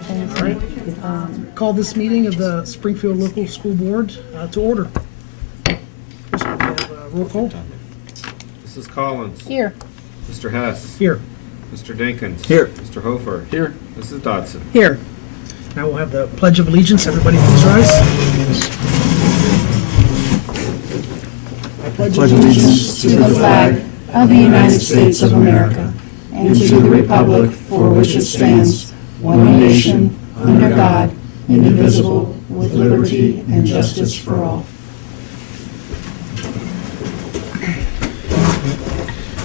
couple things. All right. Call this meeting of the Springfield Local School Board to order. First, we have roll call. Mrs. Collins. Here. Mr. Hess. Here. Mr. Dinkins. Here. Mr. Hofer. Here. Mrs. Dodson. Here. Now we'll have the Pledge of Allegiance. Everybody please rise. I Pledge allegiance to the flag of the United States of America and to the republic for which it stands, one nation, under God, indivisible, with liberty and justice for all.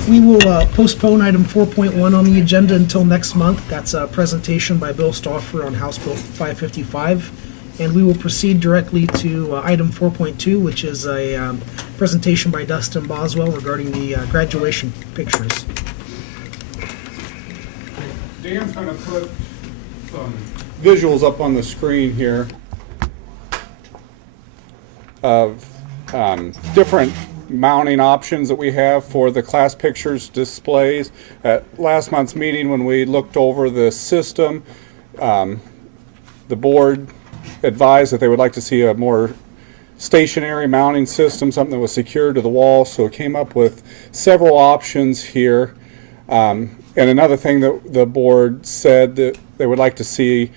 We will postpone item 4.1 on the agenda until next month. That's a presentation by Bill Stauffer on House Bill 555. And we will proceed directly to item 4.2, which is a presentation by Dustin Boswell regarding the graduation pictures. Dan's going to put some visuals up on the screen here of different mounting options that we have for the class pictures displays. At last month's meeting, when we looked over the system, the board advised that they would like to see a more stationary mounting system, something that was secured to the wall, so it came up with several options here. And another thing that the board said that they would like to see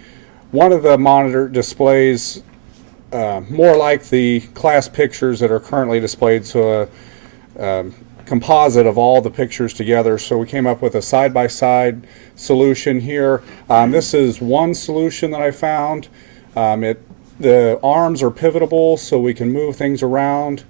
one of the monitor displays more like the class pictures that are currently displayed, so a composite of all the pictures together. So we came up with a side-by-side solution here. This is one solution that I found. The arms are pivotable, so we can move things around.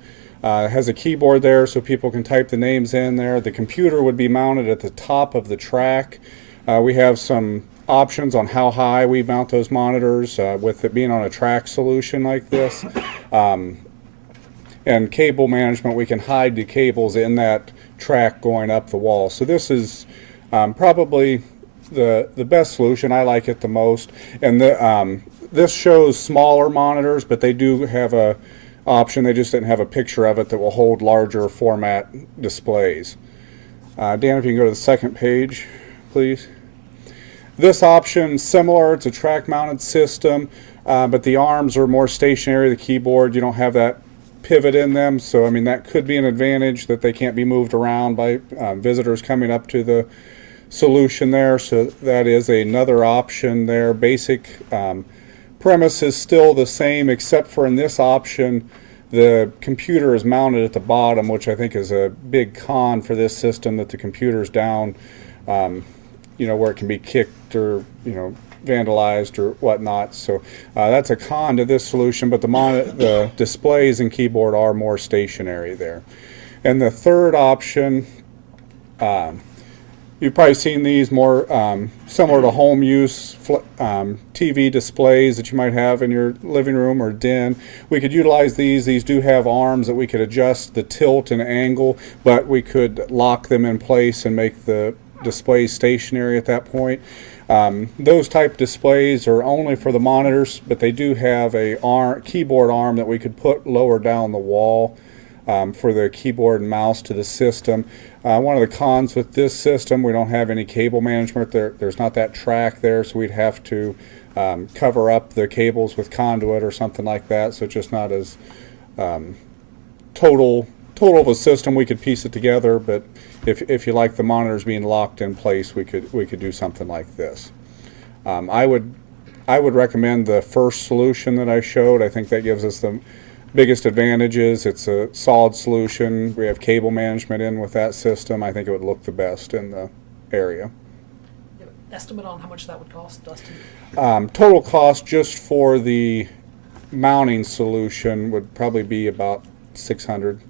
It has a keyboard there so people can type the names in there. The computer would be mounted at the top of the track. We have some options on how high we mount those monitors with it being on a track solution like this. And cable management, we can hide the cables in that track going up the wall. So this is probably the best solution. I like it the most. And this shows smaller monitors, but they do have a option. They just didn't have a picture of it that will hold larger format displays. Dan, if you can go to the second page, please. This option, similar, it's a track mounted system, but the arms are more stationary. The keyboard, you don't have that pivot in them, so I mean that could be an advantage that they can't be moved around by visitors coming up to the solution there. So that is another option there. Basic premise is still the same, except for in this option the computer is mounted at the bottom, which I think is a big con for this system, that the computer's down where it can be kicked or vandalized or whatnot. So that's a con to this solution, but the displays and keyboard are more stationary there. And the third option, you've probably seen these more similar to home use TV displays that you might have in your living room or den. We could utilize these. These do have arms that we could adjust the tilt and angle, but we could lock them in place and make the displays stationary at that point. Those type displays are only for the monitors, but they do have a keyboard arm that we could put lower down the wall for the keyboard and mouse to the system. One of the cons with this system, we don't have any cable management. There's not that track there, so we'd have to cover up the cables with conduit or something like that. So it's just not as total of a system. We could piece it together, but if you like the monitors being locked in place, we could do something like this. I would recommend the first solution that I showed. I think that gives us the biggest advantages. It's a solid solution. We have cable management in with that system. I think it would look the best in the area. Estimate on how much that would cost, Dustin? Total cost just for the mounting solution would probably be about $600,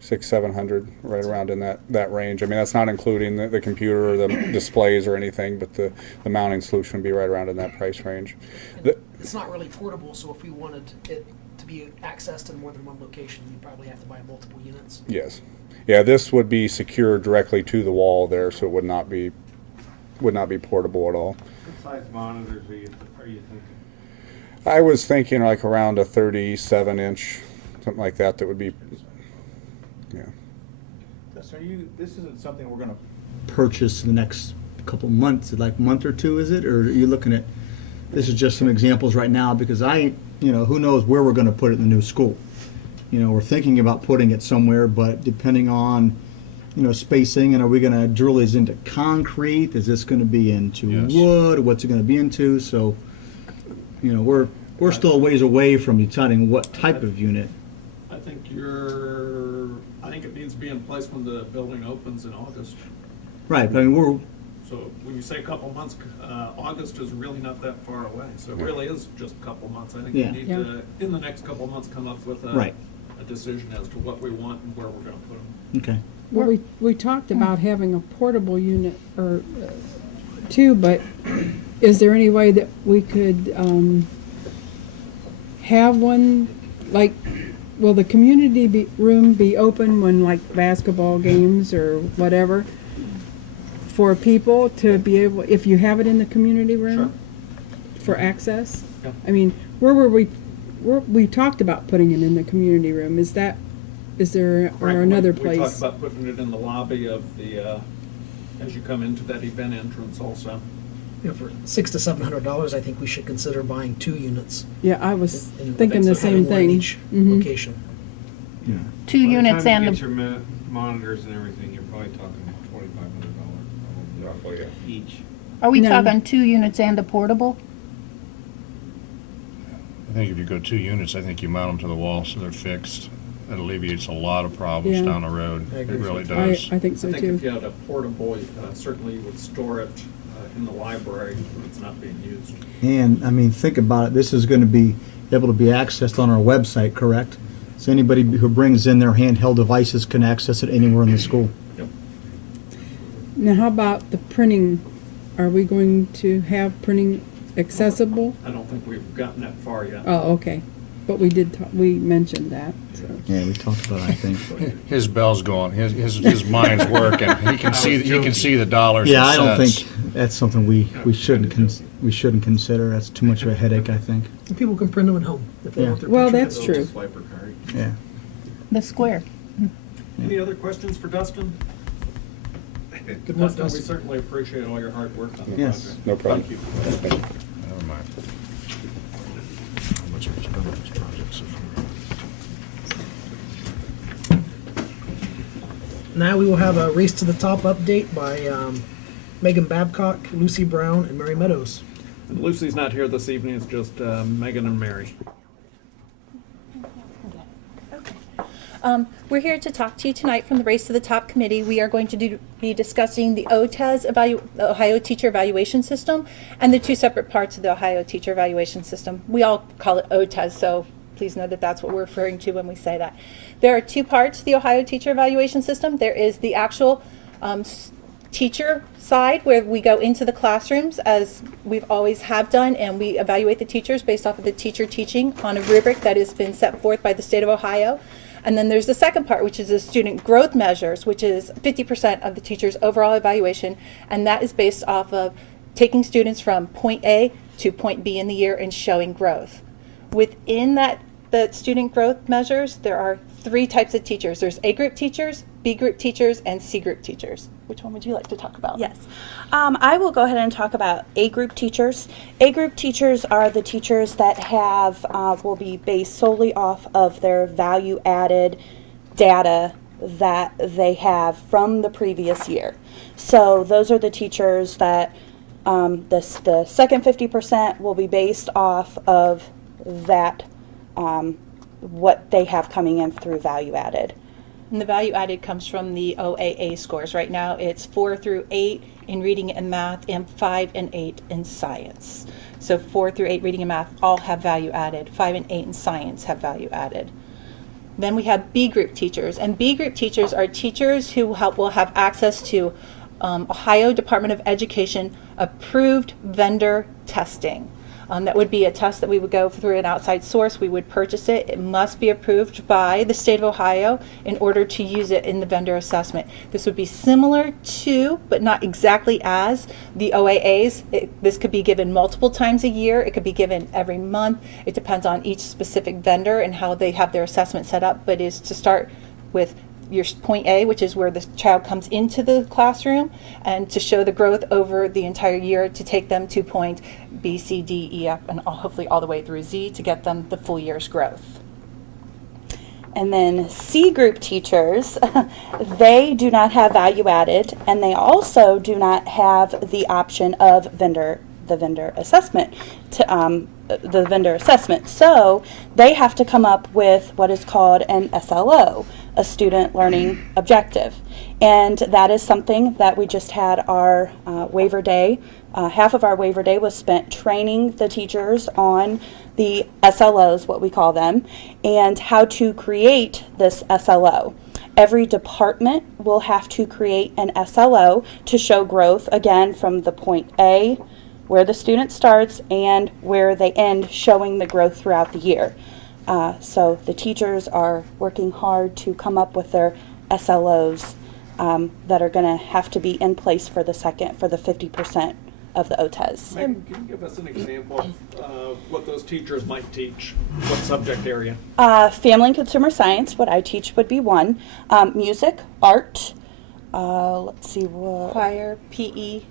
$700, right around in that range. I mean, that's not including the computer or the displays or anything, but the mounting solution would be right around in that price range. It's not really portable, so if we wanted it to be accessed in more than one location, you'd probably have to buy multiple units. Yes. Yeah, this would be secured directly to the wall there, so it would not be portable at all. What size monitors are you thinking? I was thinking like around a 37-inch, something like that. That would be, yeah. Dustin, this isn't something we're going to purchase in the next couple months, like month or two, is it? Or are you looking at this is just some examples right now, because who knows where we're gonna put it in the new school. We're thinking about putting it somewhere, but depending on, spacing, and are we gonna drill these into concrete? Is this gonna be into Yes. wood? What's it gonna be into? So, we're still a ways away from deciding what type of unit. I think it needs to be in place when the building opens in August. Right, but I mean, So when you say a couple months, August is really not that far away. So it really is just a couple months. I think we Yeah. need to, in the next couple months, come up with Right. a decision as to what we want and where we're gonna put them. okay. Well, we talked about having a portable unit or two, but is there any way that we could have one, like, will the community room be open when, like, basketball games or whatever, for people to be able, if you have it in the community room? For access? Yeah. I mean, we talked about putting it in the community room. Is there, or another We place? talked about putting it in the lobby of the, as you come into that event entrance also. For $600 to $700, I think we should consider buying 2 units. Yeah, I was and thinking the having same one in thing. each Mhm. location. 2 By the units time and you the get your monitors and everything, you're probably talking $2,500 Roughly, yeah. each. Are we No. talking 2 units and a portable? I think if you go 2 units, I think you mount them to the wall so they're fixed. It alleviates a lot of problems Yeah. down the road. I It agree. really I does. think so I think if too. you had a portable, certainly you would store it in the library when it's not being used. And, I mean, think about it, this is gonna be able to be accessed on our website, correct? So anybody who brings in their handheld devices can access it anywhere in the school. Yep. Now, how about the printing? Are we going to have printing accessible? I don't think we've gotten that far yet. Oh, okay. But we did, we mentioned that, so. Yeah, we talked about it, I think. His bell's going, his mind's working. He can see the dollars Yeah, I and don't cents. think that's something we shouldn't consider. That's too much of a headache, I think. And people can print them at home if they Yeah. want their Well, picture that's taken. true. Swipe or card. Yeah. The square. Any other questions for Dustin? Good work, Dustin, we Dustin. certainly appreciate all your hard work on the Yes. project. No problem. Thank you. Never mind. How much we spend on this project so far? Now we will have a Race to the Top update by Megan Babcock, Lucy Brown, and Mary Meadows. And Lucy's not here this evening, it's just Megan and Mary. We're here to talk to you tonight from the Race to the Top Committee. We are going to be discussing the OTES, the Ohio Teacher Evaluation System, and the 2 separate parts of the Ohio Teacher Evaluation System. We all call it OTES, so please know that that's what we're referring to when we say that. There are 2 parts to the Ohio Teacher Evaluation System. There is the actual teacher side, where we go into the classrooms as we've always have done, and we evaluate the teachers based off of the teacher teaching on a rubric that has been set forth by the state of Ohio. And then there's the second part, which is the student growth measures, which is 50% of the teacher's overall evaluation, and that is based off of taking students from point A to point B in the year and showing growth. Within the student growth measures, there are 3 types of teachers. There's A group teachers, B group teachers, and C group teachers. Which one would you like to talk about? Yes. I will go ahead and talk about A group teachers. A group teachers are the teachers that will be based solely off of their value added data that they have from the previous year. So those are the teachers that the second 50% will be based off of that, what they have coming in through value added. And the value added comes from the OAA scores. Right now, it's 4 through 8 in reading and math, and 5 and 8 in science. So 4 through 8 reading and math all have value added. 5 and 8 in science have value added. Then we have B group teachers, and B group teachers are teachers who will have access to Ohio Department of Education approved vendor testing. That would be a test that we would go through an outside source. We would purchase it. It must be approved by the state of Ohio in order to use it in the vendor assessment. This would be similar to, but not exactly as, the OAAs. This could be given multiple times a year. It could be given every month. It depends on each specific vendor and how they have their assessment set up, but is to start with your point A, which is where the child comes into the classroom, and to show the growth over the entire year to take them to point B, C, D, E, F, and hopefully all the way through Z to get them the full year's growth. And then C group teachers, they do not have value added, and they also do not have the option of the vendor assessment, the vendor assessment. So they have to come up with what is called an SLO, a student learning objective. And that is something that we just had our waiver day. Half of our waiver day was spent training the teachers on the SLOs, what we call them, and how to create this SLO. Every department will have to create an SLO to show growth, again, from the point A, where the student starts, and where they end, showing the growth throughout the year. So the teachers are working hard to come up with their SLOs that are going to have to be in place for the 50% of the OTES. Megan, can you give us an example of what those teachers might teach? What subject area? Family and consumer science, what I teach would be one. Music, art, let's see what. Choir, PE,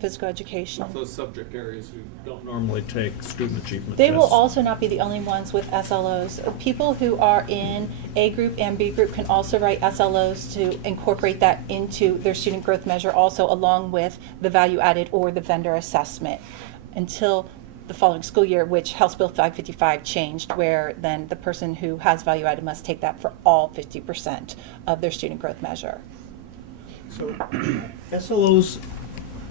physical education. Those subject areas who don't normally take student achievement They will tests. also not be the only ones with SLOs. People who are in A group and B group can also write SLOs to incorporate that into their student growth measure, also along with the value added or the vendor assessment, until the following school year, which House Bill 555 changed, where then the person who has value added must take that for all 50% of their student growth measure. So SLOs,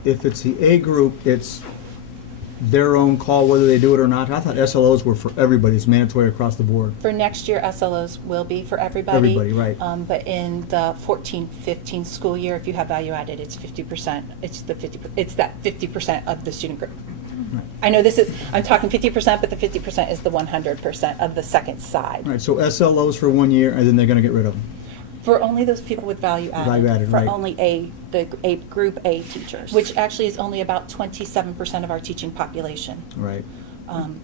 if it's the A group, it's their own call whether they do it or not. I thought SLOs were for everybody. It's mandatory across the board. For next year, SLOs will be for everybody. Everybody, right. But in the 14-15 school year, if you have value added, it's 50%. It's that 50% of the student group. Right. I know I'm talking 50%, but the 50% is the 100% of the second side. All right, so SLOs for 1 year, and then they're going to get rid of them. For only those people with value added. Value added, For right. only the group A teachers. Which actually is only about 27% of our teaching population. Right.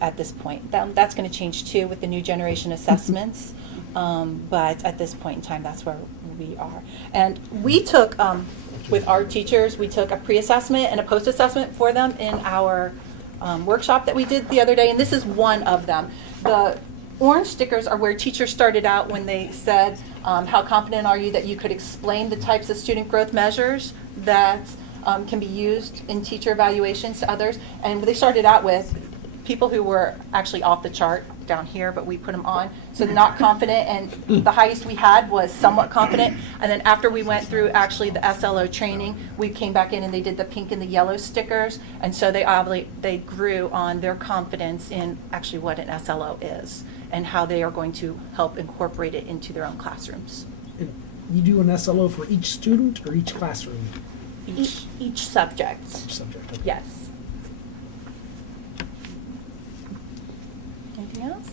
At this point. That's going to change too with the new generation assessments, but at this point in time, that's where we are. And we took, with our teachers, we took a pre-assessment and a post-assessment for them in our workshop that we did the other day, and this is one of them. The orange stickers are where teachers started out when they said, how confident are you that you could explain the types of student growth measures that can be used in teacher evaluations to others. And they started out with people who were actually off the chart down here, but we put them on. So not confident, and the highest we had was somewhat confident. And then after we went through actually the SLO training, we came back in and they did the pink and the yellow stickers. And so they grew on their confidence in actually what an SLO is and how they are going to help incorporate it into their own classrooms. You do an SLO for each student or each classroom? Each subject. Each subject, okay. Yes. Anything else?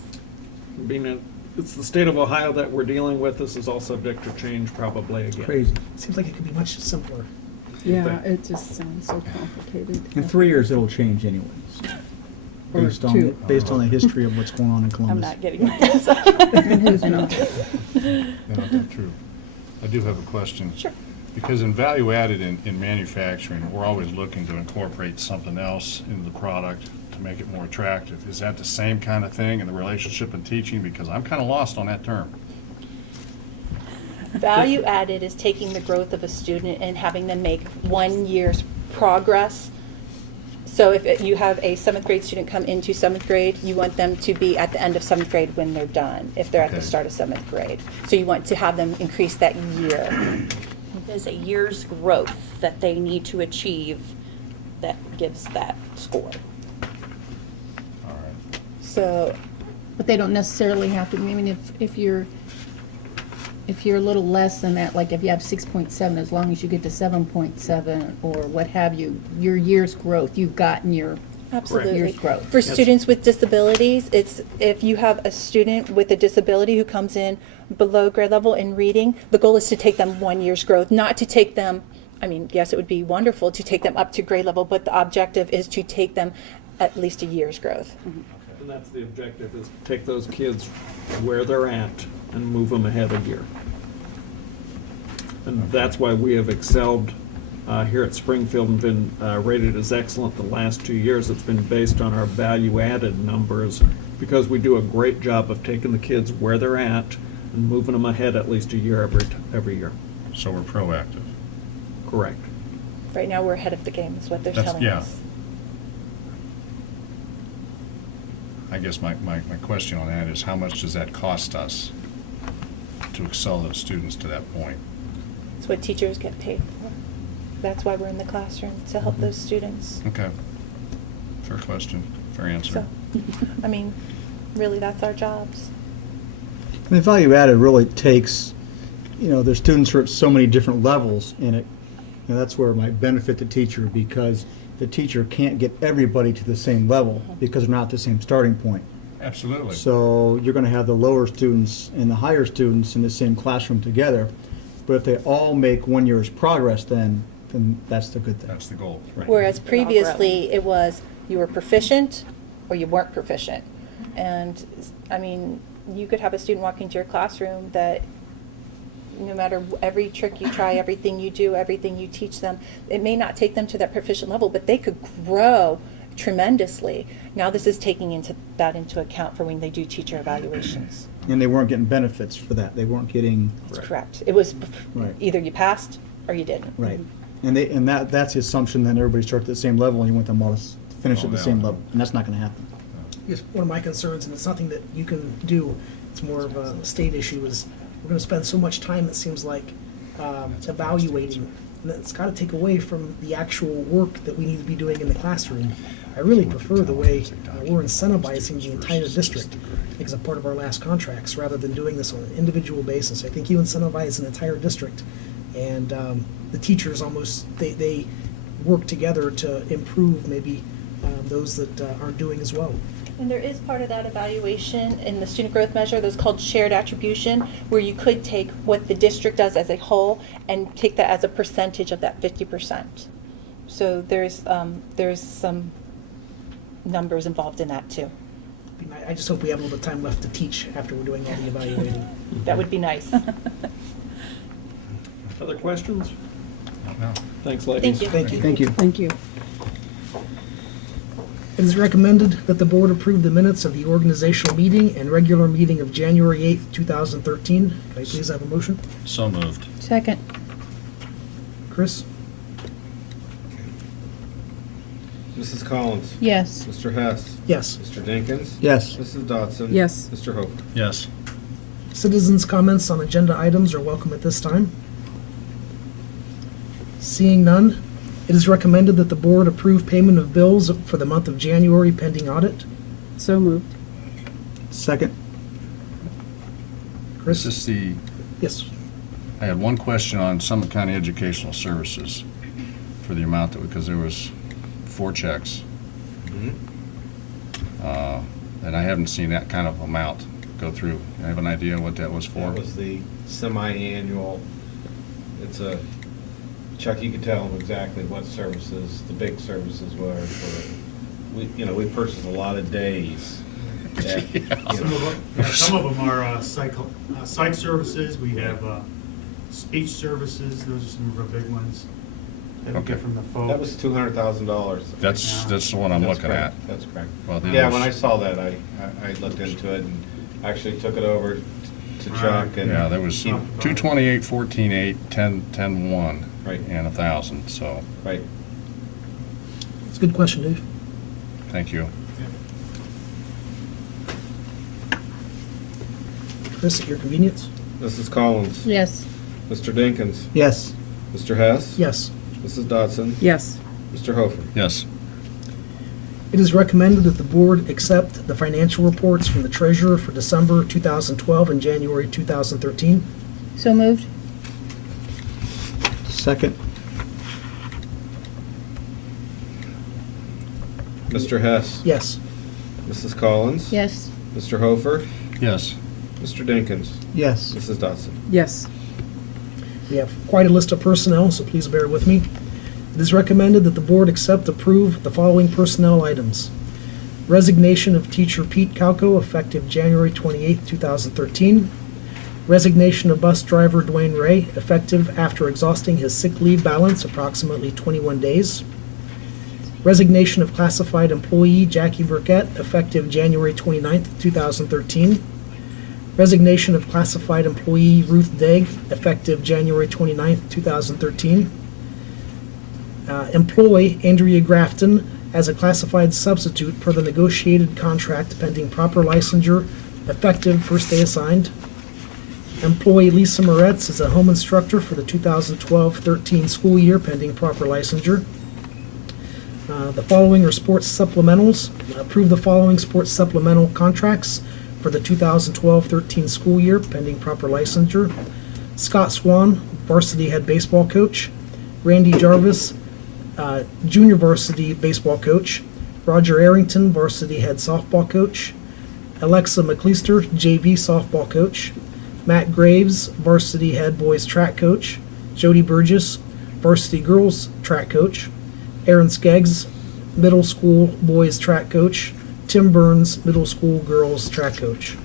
Being it's the state of Ohio that we're dealing with, this is all subject to change probably again. Crazy. Seems like it could be much simpler. Yeah, it just sounds so complicated. In 3 years, it'll change anyways. Or Based on, two. based on the history of what's going on in Columbus. I'm not getting this. Who's not? Yeah, that's true. I do have a question. Sure. Because in value added in manufacturing, we're always looking to incorporate something else into the product to make it more attractive. Is that the same kind of thing in the relationship in teaching? Because I'm kind of lost on that term. Value added is taking the growth of a student and having them make 1 year's progress. So if you have a 7th grade student come into 7th grade, you want them to be at the end of 7th grade when they're done, if they're at the Okay. start of 7th grade. So you want to have them increase that year. There's a year's growth that they need to achieve that gives that score. All right. So, But they don't necessarily have to, I mean, if you're a little less than that, like if you have 6.7, as long as you get to 7.7 or what have you, your year's growth, you've gotten your Absolutely. year's growth. For students with disabilities, it's if you have a student with a disability who comes in below grade level in reading, the goal is to take them 1 year's growth, not to take them, I mean, yes, it would be wonderful to take them up to grade level, but the objective is to take them at least a year's growth. And that's the objective, is take those kids where they're at and move them ahead a year. And that's why we have excelled here at Springfield and been rated as excellent the last 2 years. It's been based on our value-added numbers because we do a great job of taking the kids where they're at and moving them ahead at least a year every year. So we're proactive. Correct. Right now, we're ahead of the game, is what they're That's- telling yeah. us. I guess my question on that is, how much does that cost us to excel those students to that point? It's what teachers get paid for. That's why we're in the classroom, to help those students. Okay. Fair question, fair answer. So, I mean, really, that's our jobs. The value added really takes, their students are at so many different levels in it. And that's where it might benefit the teacher, because the teacher can't get everybody to the same level because they're not at the same starting point. Absolutely. So you're going to have the lower students and the higher students in the same classroom together. But if they all make 1 year's progress, then that's the good thing. That's the goal. Whereas previously, it was you were proficient or you weren't proficient. And, I mean, you could have a student walk into your classroom that no matter every trick you try, everything you do, everything you teach them, it may not take them to that proficient level, but they could grow tremendously. Now this is taking that into account for when they do teacher evaluations. And they weren't getting benefits for that. They weren't getting, That's correct. It was Right. either you passed or you didn't. right. And that's the assumption, that everybody started at the same level and you want them all to finish at the same level. And that's not going to happen. Yes, one of my concerns, and it's nothing that you can do, it's more of a state issue, is we're gonna spend so much time, it seems like, evaluating, and it's gotta take away from the actual work that we need to be doing in the classroom. I really prefer the way we're incentivizing the entire district as a part of our last contracts, rather than doing this on an individual basis. I think you incentivize an entire district, and the teachers almost, they work together to improve maybe those that aren't doing as well. And there is part of that evaluation in the student growth measure that's called shared attribution, where you could take what the district does as a whole and take that as a percentage of that 50%. So there's some numbers involved in that too. I just hope we have a little bit of time left to teach after we're doing all the evaluating. That would be nice. Other questions? No. Thanks, ladies. Thank you. Thank you. Thank you. Thank you. It is recommended that the board approve the minutes of the organizational meeting and regular meeting of January 8th, 2013. Can I please have a motion? So moved. Second. Chris? Mrs. Collins. Yes. Mr. Hess. Yes. Mr. Dinkins. Yes. Mrs. Dodson. Yes. Mr. Hofer. Yes. Citizens' comments on agenda items are welcome at this time. Seeing none, it is recommended that the board approve payment of bills for the month of January pending audit. So moved. Second. This Chris? is the, Yes. I had one question on Summit County Educational Services for the amount that, because there was 4 checks. And I haven't seen that kind of amount go through. I have an idea what that was for? That was the semi-annual, it's a check, you could tell them exactly what services, the big services were. We purchased a lot of days. Some of them are psych services, we have speech services, those are some of our big ones that we Okay. get from the folks. That was $200,000. That's the one I'm That's looking at. correct. That's correct. Well, then Yeah, it was- when I saw that, I looked into it and actually took it over to Chuck and. Yeah, there was he- 228, 14.8, 10.1. Right. And 1,000, so, Right. It's a good question, Dave. thank you. Chris, at your convenience? Mrs. Collins. Yes. Mr. Dinkins. Yes. Mr. Hess. Yes. Mrs. Dodson. Yes. Mr. Hofer. Yes. It is recommended that the board accept the financial reports from the treasurer for December 2012 and January 2013. So moved. Second. Mr. Hess. Yes. Mrs. Collins. Yes. Mr. Hofer. Yes. Mr. Dinkins. Yes. Mrs. Dodson. Yes. We have quite a list of personnel, so please bear with me. It is recommended that the board approve the following personnel items. Resignation of teacher Pete Calco effective January 28, 2013. Resignation of bus driver Dwayne Ray, effective after exhausting his sick leave balance, approximately 21 days. Resignation of classified employee Jackie Burkett, effective January 29th, 2013. Resignation of classified employee Ruth Degg, effective January 29th, 2013. Employ Andrea Grafton as a classified substitute per the negotiated contract pending proper licensure, effective first day assigned. Employ Lisa Moretz as a home instructor for the 2012-13 school year pending proper licensure. The following are sports supplementals. Approve the following sports supplemental contracts for the 2012-13 school year pending proper licensure. Scott Swan, varsity head baseball coach. Randy Jarvis, junior varsity baseball coach. Roger Arrington, varsity head softball coach. Alexa McLeister, JV softball coach. Matt Graves, varsity head boys track coach. Jody Burgess, varsity girls track coach. Aaron Skeggs, middle school boys track coach. Tim Burns, middle school girls track coach.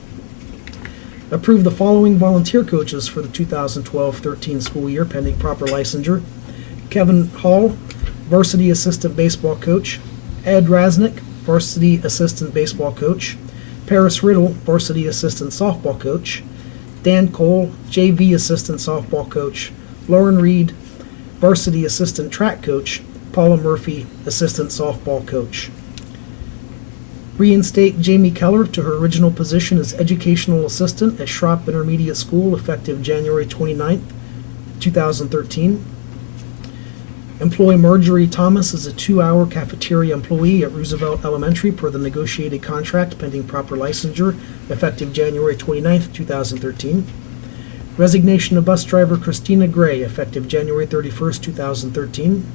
Approve the following volunteer coaches for the 2012-13 school year pending proper licensure. Kevin Hall, varsity assistant baseball coach. Ed Rasnick, varsity assistant baseball coach. Paris Riddle, varsity assistant softball coach. Dan Cole, JV assistant softball coach. Lauren Reed, varsity assistant track coach. Paula Murphy, assistant softball coach. Reinstate Jamie Keller to her original position as educational assistant at Schropp Intermediate School, effective January 29th, 2013. Employ Marjorie Thomas as a 2-hour cafeteria employee at Roosevelt Elementary per the negotiated contract pending proper licensure, effective January 29th, 2013. Resignation of bus driver Christina Gray, effective January 31st, 2013.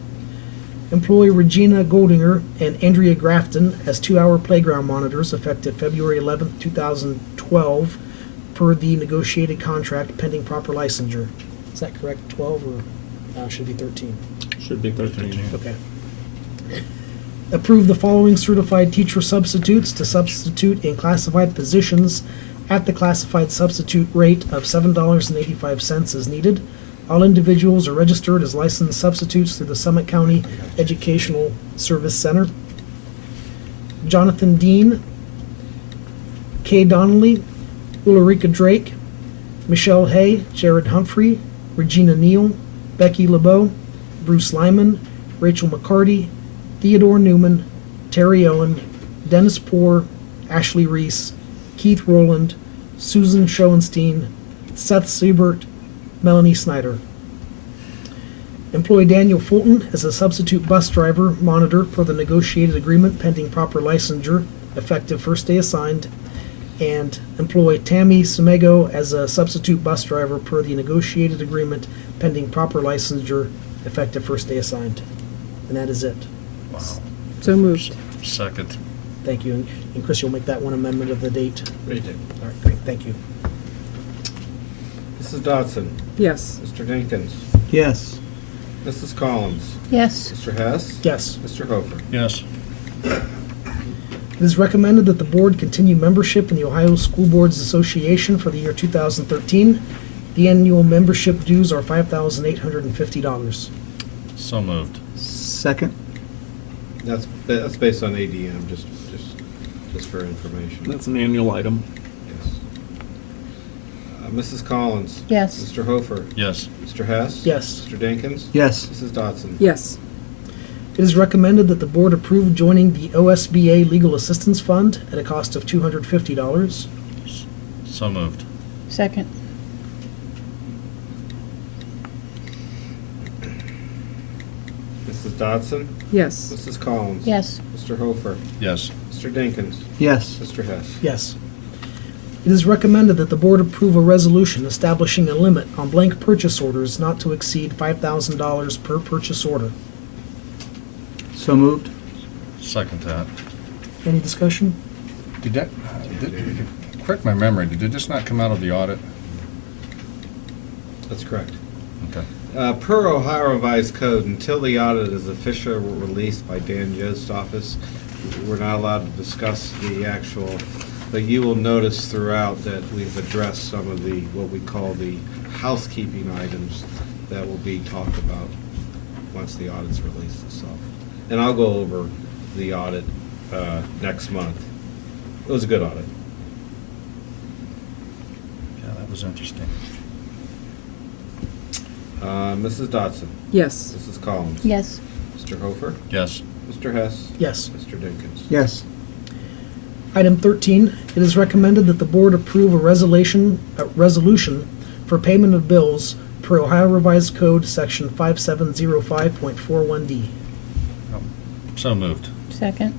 Employ Regina Goldinger and Andrea Grafton as 2-hour playground monitors, effective February 11th, 2012, per the negotiated contract pending proper licensure. Is that correct, 12, or should it be 13? Should be 13. Okay. Approve the following certified teacher substitutes to substitute in classified positions at the classified substitute rate of $7.85 as needed. All individuals are registered as licensed substitutes through the Summit County Educational Service Center. Jonathan Dean, Kay Donnelly, Ulrika Drake, Michelle Hay, Jared Humphrey, Regina Neal, Becky LeBeau, Bruce Lyman, Rachel McCarty, Theodore Newman, Terry Owen, Dennis Poor, Ashley Reese, Keith Rowland, Susan Schoenstein, Seth Siebert, Melanie Snyder. Employ Daniel Fulton as a substitute bus driver monitor per the negotiated agreement pending proper licensure, effective first day assigned. And employ Tammy Sumego as a substitute bus driver per the negotiated agreement pending proper licensure, effective first day assigned. And that is it. Wow. So moved. Second. Thank you. And Chris, you'll make that one amendment of the date. Read it. All right, great. Thank you. Mrs. Dodson, Yes. Mr. Jenkins, Yes. Mrs. Collins, Yes. Mr. Hess, Yes. Mr. Hofer. Yes. It is recommended that the board continue membership in the Ohio School Boards Association for the year 2013. The annual membership dues are $5,850. So moved. Second. That's based on ADM, just for information. That's an annual item. Yes. Mrs. Collins. Yes. Mr. Hofer. Yes. Mr. Hess. Yes. Mr. Jenkins. Yes. Mrs. Dodson. Yes. It is recommended that the board approve joining the OSBA Legal Assistance Fund at a cost of $250. So moved. Second. Mrs. Dodson. Yes. Mrs. Collins. Yes. Mr. Hofer. Yes. Mr. Jenkins. Yes. Mr. Hess. Yes. It is recommended that the board approve a resolution establishing a limit on blank purchase orders not to exceed $5,000 per purchase order. So moved. Second that. Any discussion? Did that, correct my memory, did this not come out of the audit? That's correct. Okay. Per Ohio Revised Code, until the audit is officially released by Dan Jost's office, we're not allowed to discuss the actual But you will notice throughout that we've addressed some of the, what we call the housekeeping items that will be talked about once the audit's released itself. And I'll go over the audit next month. It was a good audit. Yeah, that was interesting. Mrs. Dotson? Yes. Mrs. Collins? Yes. Mr. Hofer? Yes. Mr. Hess? Yes. Mr. Dinkins? Yes. Item 13, it is recommended that the board approve a resolution for payment of bills per Ohio Revised Code, Section 5705.41D. So moved. Second.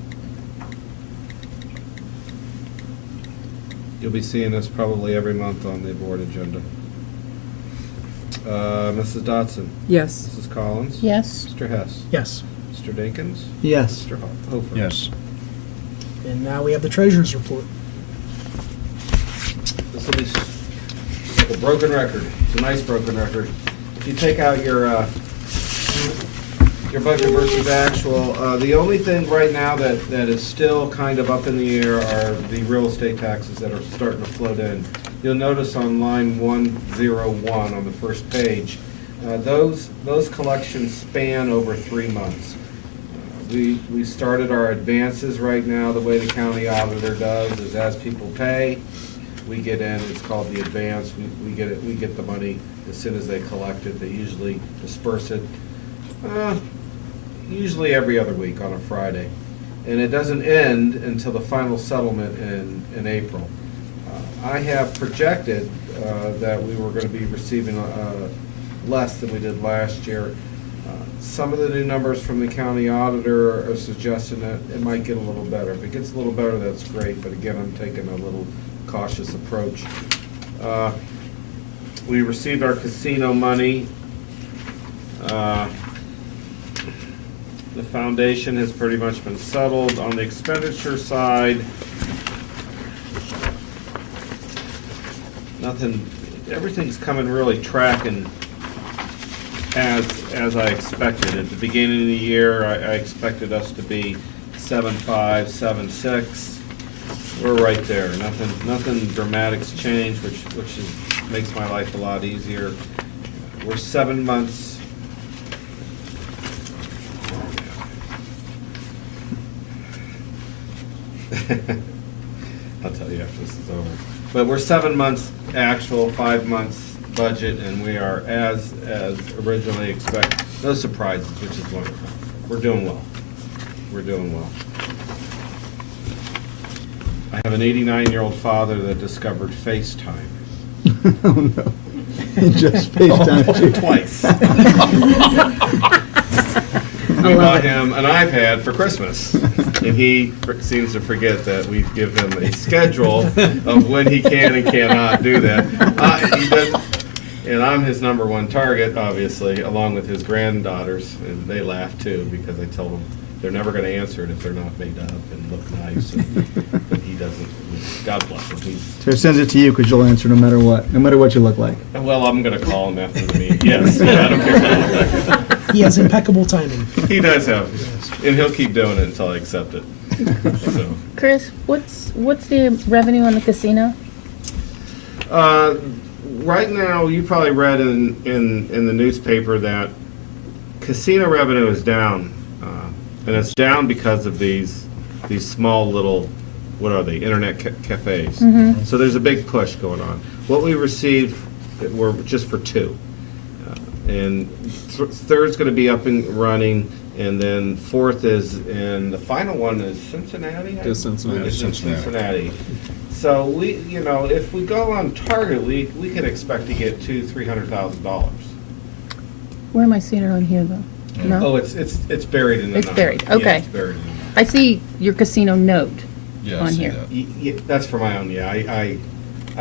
You'll be seeing this probably every month on the board agenda. Mrs. Dotson? Yes. Mrs. Collins? Yes. Mr. Hess? Yes. Mr. Dinkins? Yes. Mr. Hofer? Yes. And now we have the treasurer's report. This will be like a broken record. It's a nice broken record. If you take out your budget versus actual, the only thing right now that is still kind of up in the air are the real estate taxes that are starting to float in. You'll notice on line 101 on the first page, those collections span over 3 months. We started our advances right now. The way the county auditor does is as people pay, we get in, it's called the advance. We get the money as soon as they collect it. They usually disperse it, usually every other week on a Friday. And it doesn't end until the final settlement in April. I have projected that we were going to be receiving less than we did last year. Some of the new numbers from the county auditor are suggesting that it might get a little better. If it gets a little better, that's great, but again, I'm taking a little cautious approach. We received our casino money. The foundation has pretty much been settled. On the expenditure side, everything's coming really tracking as I expected. At the beginning of the year, I expected us to be 7.5, 7.6. We're right there. Nothing dramatic's changed, which makes my life a lot easier. We're 7 months. I'll tell you after this is over. But we're 7 months actual, 5 months budget, and we are as originally expected. No surprises, which is wonderful. We're doing well. We're doing well. I have an 89-year-old father that discovered FaceTime. Oh, no. Just FaceTime. Twice. We bought him an iPad for Christmas, and he seems to forget that we give him a schedule of when he can and cannot do that. He does, and I'm his number one target, obviously, along with his granddaughters, and they laugh too because I told them they're never going to answer it if they're not made up and look nice. But he doesn't. God bless him. So he sends it to you because you'll answer no matter what you look like. Well, I'm going to call him after the meeting. Yes, I don't care what I look like. He has impeccable timing. He does have, and he'll keep doing it until I accept it. So. Chris, what's the revenue on the casino? Right now, you probably read in the newspaper that casino revenue is down, and it's down because of these small little, what are they, internet cafes. Mm-hmm. So there's a big push going on. What we received were just for 2. And third's going to be up and running, and then fourth and the final one is Cincinnati? Is Cincinnati. Is in Cincinnati. So if we go on target, we could expect to get $200,000-$300,000. Where am I seeing it on here, though? No? Oh, it's buried in the It's number. buried, Yeah, okay. it's buried in the number. I see your casino note Yeah, I on see here. that. Yeah, that's for my own, yeah. I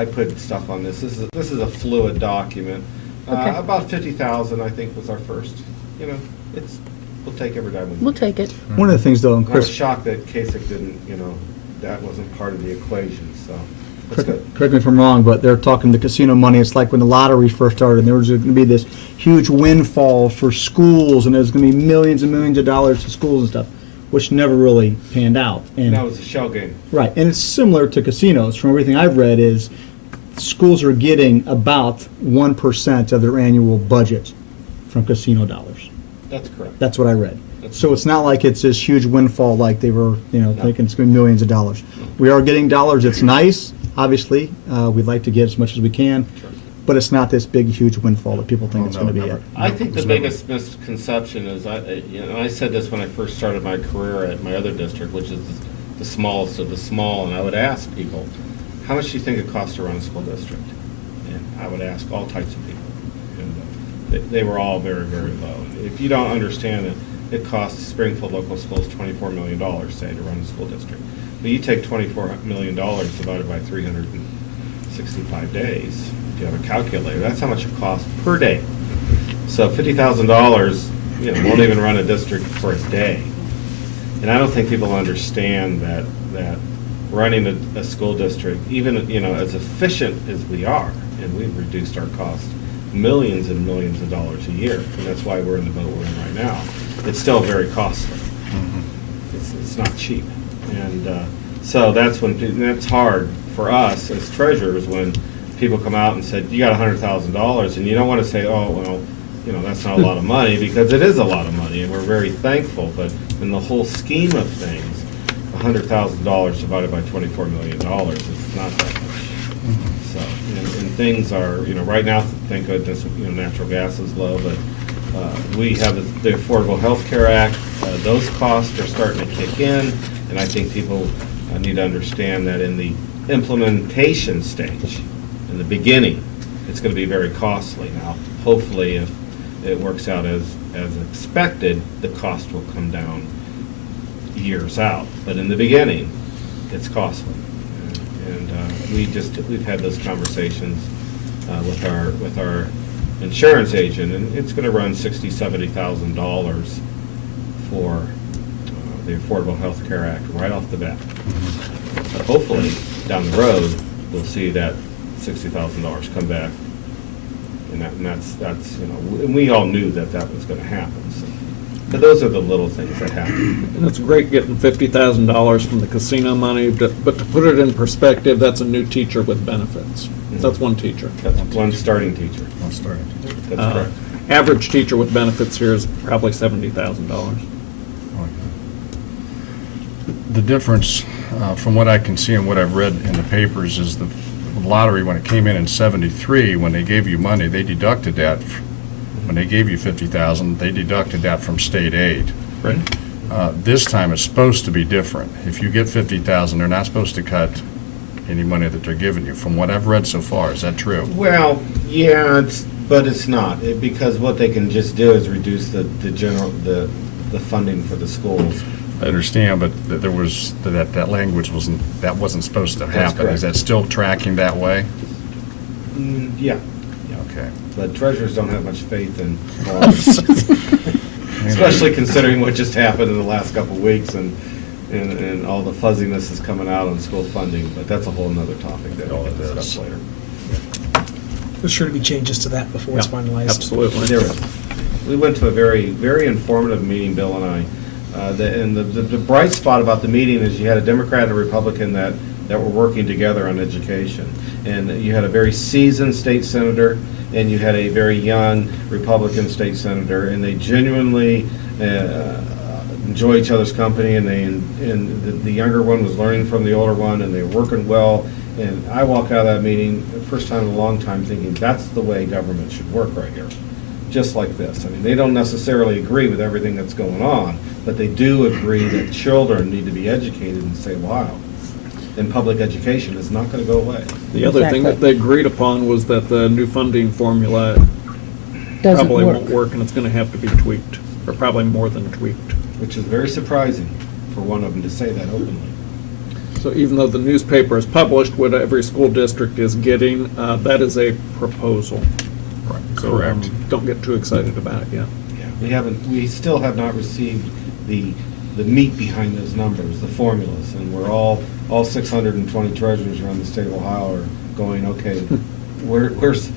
put stuff on this. This is a fluid document. Okay. About 50,000, I think, was our first. We'll take every dime we We'll can. take it. One of the things, though, and I was Chris, shocked that Kasich didn't, that wasn't part of the equation, so that's good. correct me if I'm wrong, but they're talking the casino money. It's like when the lottery first started, and there was going to be this huge windfall for schools, and there's going to be millions and millions of dollars to schools and stuff. which never really panned out. And That was a shell game. right, and it's similar to casinos. From everything I've read, is schools are getting about 1% of their annual budget from casino dollars. That's correct. That's what I read. So it's not like it's this huge windfall like they were, thinking it's going to be millions of dollars. We are getting dollars. It's nice, obviously. We'd like to get as much as we can, but it's not this big, huge windfall that people think it's going to be. I think the biggest misconception is, I said this when I first started my career at my other district, which is the smallest of the small, and I would ask people, how much do you think it costs to run a school district? And I would ask all types of people, and they were all very, very low. If you don't understand it, it costs Springfield local schools $24 million, say, to run a school district. But you take $24 million divided by 365 days, if you have a calculator, that's how much it costs per day. So $50,000, won't even run a district for a day. And I don't think people understand that running a school district, even, as efficient as we are, and we've reduced our costs millions and millions of dollars a year, and that's why we're in the boat we're in right now. It's still very costly. It's not cheap, and so that's hard for us as treasurers when people come out and said, "You got $100,000," and you don't want to say, "Oh, well, that's not a lot of money," because it is a lot of money, and we're very thankful. But in the whole scheme of things, $100,000 divided by $24 million is not that much. So, and things are, right now, thank goodness, natural gas is low, but we have the Affordable Health Care Act. Those costs are starting to kick in, and I think people need to understand that in the implementation stage, in the beginning, it's going to be very costly. Now, hopefully, if it works out as expected, the cost will come down years out. But in the beginning, it's costly. And we've had those conversations with our insurance agent, and it's going to run $60,000-$70,000 for the Affordable Health Care Act right off the bat. But hopefully, down the road, we'll see that $60,000 come back, and that's and we all knew that was going to happen. So. But those are the little things that happen. And it's great getting $50,000 from the casino money, but to put it in perspective, that's a new teacher with benefits. That's one teacher. That's one starting teacher. One starting teacher. That's correct. Average teacher with benefits here is probably $70,000. The difference, from what I can see and what I've read in the papers, is the lottery, when it came in '73, when they gave you money, they deducted that. When they gave you $50,000, they deducted that from state aid. Right. This time, it's supposed to be different. If you get $50,000, they're not supposed to cut any money that they're giving you. From what I've read so far, is that true? Well, yeah, but it's not, because what they can just do is reduce the funding for the schools. I understand, but there was, that language wasn't supposed to That's happen. correct. Is that still tracking that way? Yeah, Okay. but treasurers don't have much faith in laws, especially considering what just happened in the last couple of weeks and all the fuzziness is coming out on school funding, but that's a whole nother topic that we'll discuss later. There's sure to be changes to that before it's Yeah, finalized. Absolutely. There is. We went to a very, very informative meeting, Bill and I. And the bright spot about the meeting is you had a Democrat and a Republican that were working together on education. And you had a very seasoned state senator, and you had a very young Republican state senator, and they genuinely enjoy each other's company, and the younger one was learning from the older one, and they were working well. And I walked out of that meeting, the first time in a long time, thinking that's the way government should work right here, just like this. I mean, they don't necessarily agree with everything that's going on, but they do agree that children need to be educated and say, wow. And public education is not going to go away. The other thing that they agreed upon was that the new funding formula Doesn't probably work. won't work, and it's going to have to be tweaked, or probably more than tweaked. Which is very surprising for one of them to say that openly. So even though the newspaper has published what every school district is getting, that is a proposal. So, Correct. don't get too excited about it yet. Yeah, we still have not received the meat behind those numbers, the formulas, and we're all 620 treasurers around the state of Ohio are going, okay, where's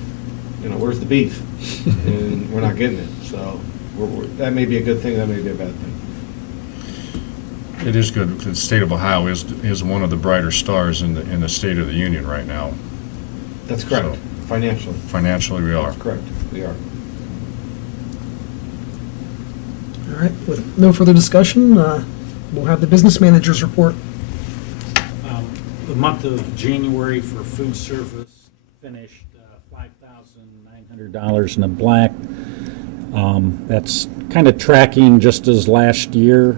the beef? And we're not getting it. So that may be a good thing, that may be a bad thing. It is good, because the state of Ohio is one of the brighter stars in the State of the Union right now. That's correct, So- financially. Financially, we are. That's correct, we are. All right, with no further discussion, we'll have the business manager's report. The month of January for food service finished $5,900 in the black. That's kind of tracking just as last year,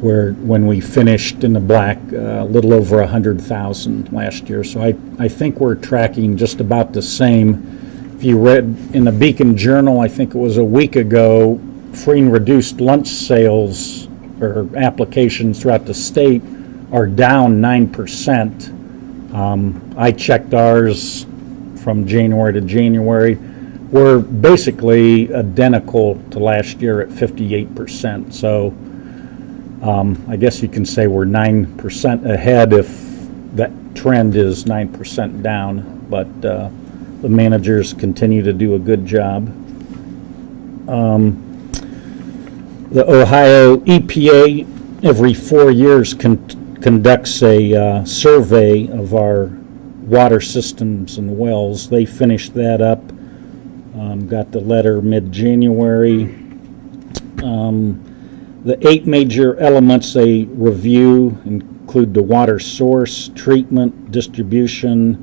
when we finished in the black, a little over 100,000 last year. So I think we're tracking just about the same. If you read in the Beacon Journal, I think it was a week ago, free and reduced lunch sales or applications throughout the state are down 9%. I checked ours from January to January. We're basically identical to last year at 58%. So I guess you can say we're 9% ahead if that trend is 9% down. But the managers continue to do a good job. The Ohio EPA every 4 years conducts a survey of our water systems and wells. They finished that up, got the letter mid-January. The 8 major elements they review include the water source, treatment, distribution,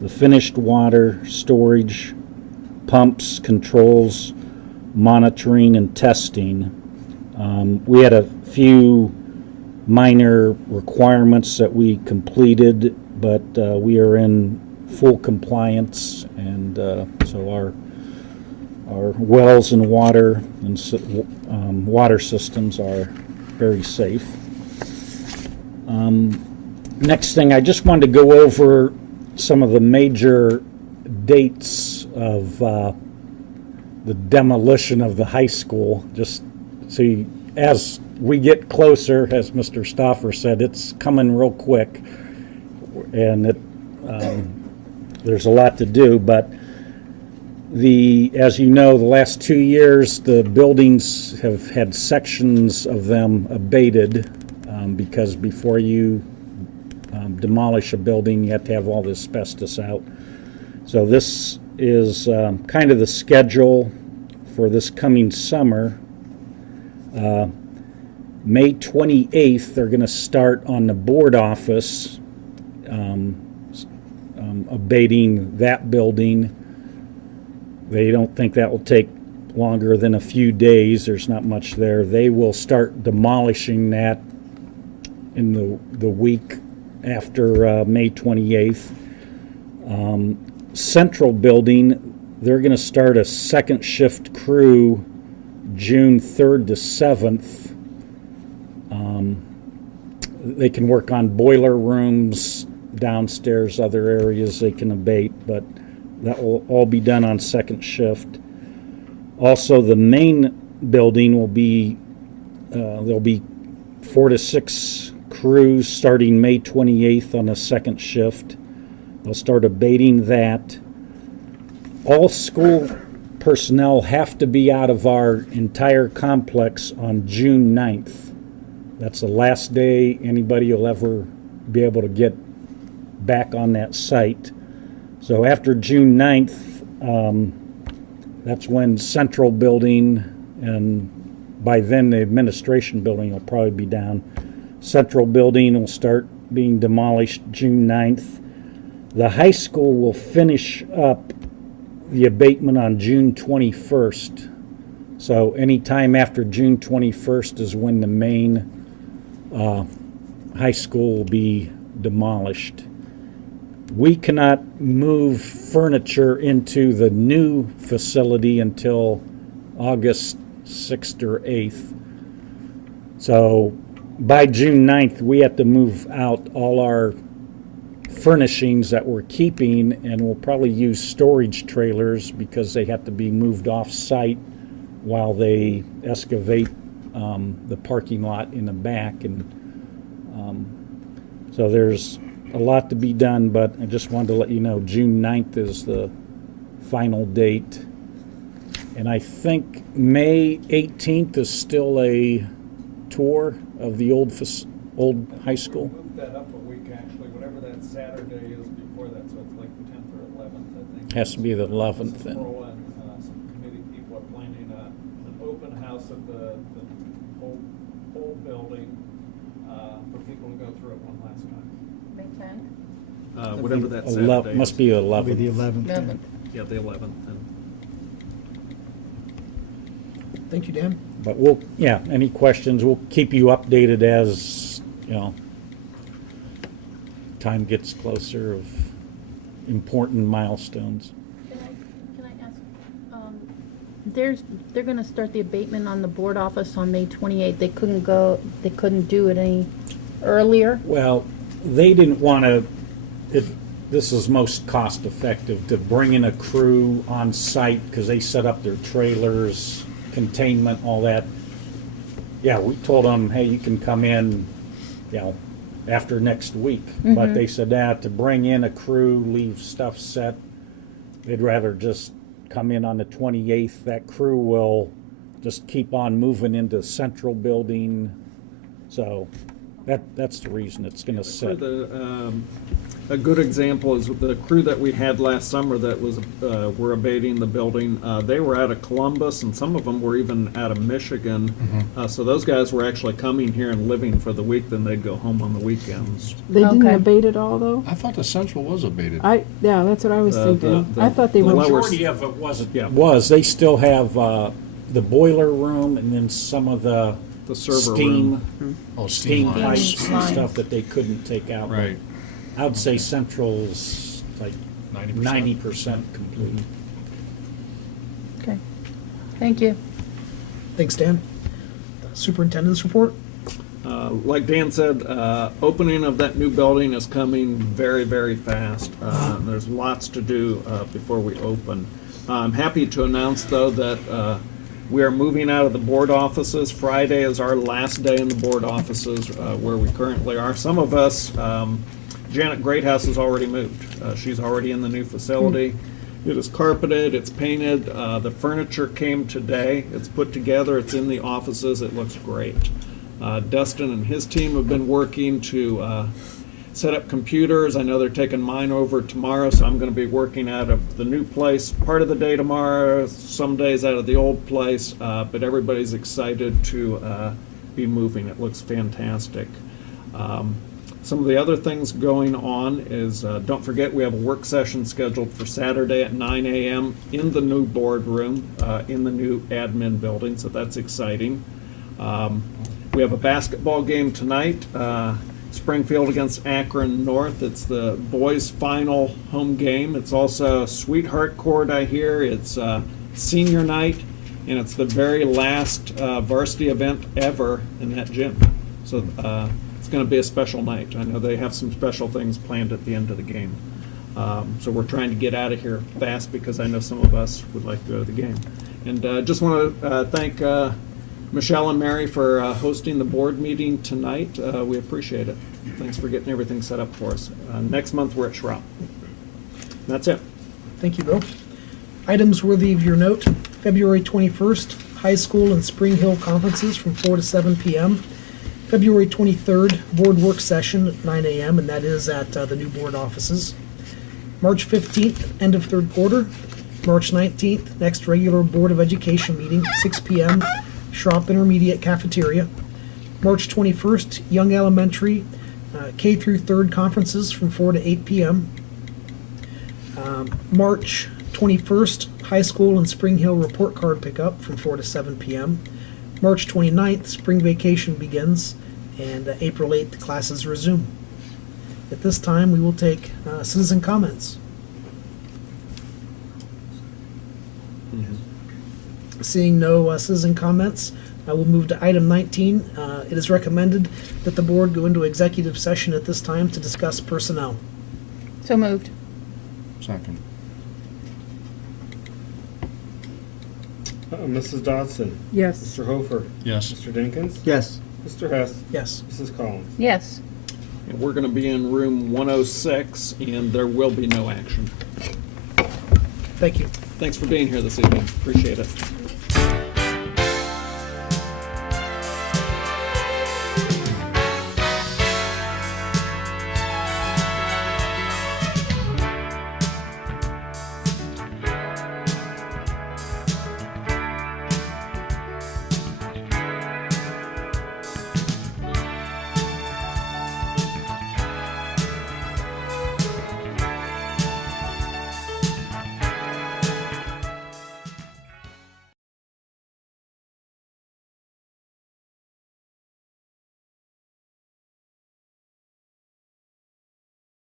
the finished water, storage, pumps, controls, monitoring, and testing. We had a few minor requirements that we completed, but we are in full compliance, and so our wells and water and water systems are very safe. Next thing, I just wanted to go over some of the major dates of the demolition of the high school. Just so you, as we get closer, as Mr. Stauffer said, it's coming real quick, and there's a lot to do. But as you know, the last 2 years, the buildings have had sections of them abated because before you demolish a building, you have to have all the asbestos out. So this is kind of the schedule for this coming summer. May 28th, they're going to start on the board office, abating that building. They don't think that will take longer than a few days. There's not much there. They will start demolishing that in the week after May 28th. Central building, they're going to start a second shift crew June 3rd to 7th. They can work on boiler rooms, downstairs, other areas they can abate, but that will all be done on second shift. Also, the main building will be, there'll be 4 to 6 crews starting May 28th on a second shift. They'll start abating that. All school personnel have to be out of our entire complex on June 9th. That's the last day anybody will ever be able to get back on that site. So after June 9th, that's when Central Building, and by then the administration building will probably be down. Central Building will start being demolished June 9th. The high school will finish up the abatement on June 21st. So anytime after June 21st is when the main high school will be demolished. We cannot move furniture into the new facility until August 6th or 8th. So by June 9th, we have to move out all our furnishings that we're keeping, and we'll probably use storage trailers because they have to be moved off site while they excavate the parking lot in the back. And so there's a lot to be done, but I just wanted to let you know June 9th is the final date. And I think May 18th is still a tour of the old high school? Move that up a week, actually, whatever that Saturday is before that, so it's like the 10th or 11th, I think. Has to be the 11th then. Pearl and some committee people are planning an open house of the old building for people to go through it one last time. May 10th? Whatever that Saturday is. Must be the It'll be 11th. the 11th. Yeah, the 11th. Thank you, Dan. But any questions, we'll keep you updated as, time gets closer of important milestones. Can I ask, they're gonna start the abatement on the board office on May 28th. They couldn't do it any earlier? Well, they didn't want to, this is most cost effective to bring in a crew on site because they set up their trailers, containment, all that. Yeah, we told them, hey, you can come in, after next week. But they said that to bring in a crew, leave stuff set, they'd rather just come in on the 28th. That crew will just keep on moving into Central Building. So that's the reason it's going to sit. A good example is the crew that we had last summer that was were abating the building. They were out of Columbus, and some of them were even out of Michigan. So those guys were actually coming here and living for the week. Then they'd go home on the weekends. They didn't Okay. abate it all, though? I thought the Central was abated. Yeah, that's what I was thinking. I thought they the were. lower- Majority of it was. They still have the boiler room and then some of the server steam, room. Oh, steam steam pipes lines. and stuff that they couldn't take out. Right. I would say Central's like 90%. 90% complete. Okay. Thank you. Thanks, Dan. Superintendent's report? Like Dan said, opening of that new building is coming very, very fast. There's lots to do before we open. I'm happy to announce, though, that we are moving out of the board offices. Friday is our last day in the board offices where we currently are. Some of us, Janet Greathouse has already moved. She's already in the new facility. It is carpeted, it's painted, the furniture came today, it's put together, it's in the offices, it looks great. Dustin and his team have been working to set up computers. I know they're taking mine over tomorrow, so I'm going to be working out of the new place part of the day tomorrow, some days out of the old place, but everybody's excited to be moving. It looks fantastic. Some of the other things going on is, don't forget, we have a work session scheduled for Saturday at 9 a.m. in the new boardroom, in the new admin building, so that's exciting. We have a basketball game tonight, Springfield against Akron North. It's the boys' final home game. It's also Sweetheart Court, I hear. It's senior night, and it's the very last varsity event ever in that gym. So it's going to be a special night. I know they have some special things planned at the end of the game. So we're trying to get out of here fast because I know some of us would like to go to the game. And just want to thank Michelle and Mary for hosting the board meeting tonight. We appreciate it. Thanks for getting everything set up for us. Next month, we're at Schraub. That's it. Thank you, Bill. Items worthy of your note: February 21st, high school and Spring Hill conferences from 4 to 7 p.m. February 23rd, board work session at 9 a.m., and that is at the new board offices. March 15th, end of third quarter. March 19th, next regular Board of Education meeting, 6 p.m., Schropp Intermediate Cafeteria. March 21st, Young Elementary, K through 3rd conferences from 4 to 8 p.m. March 21st, high school and Spring Hill report card pickup from 4 to 7 p.m. March 29th, spring vacation begins, and April 8th, classes resume. At this time, we will take citizen comments. Seeing no citizen comments, I will move to item 19. It is recommended that the board go into executive session at this time to discuss personnel. So moved. Second. Mrs. Dodson? Yes. Mr. Hofer? Yes. Mr. Dinkins? Yes. Mr. Hess? Yes. Mrs. Collins? Yes. And we're going to be in room 106, and there will be no action. Thank you. Thanks for being here this evening. Appreciate it.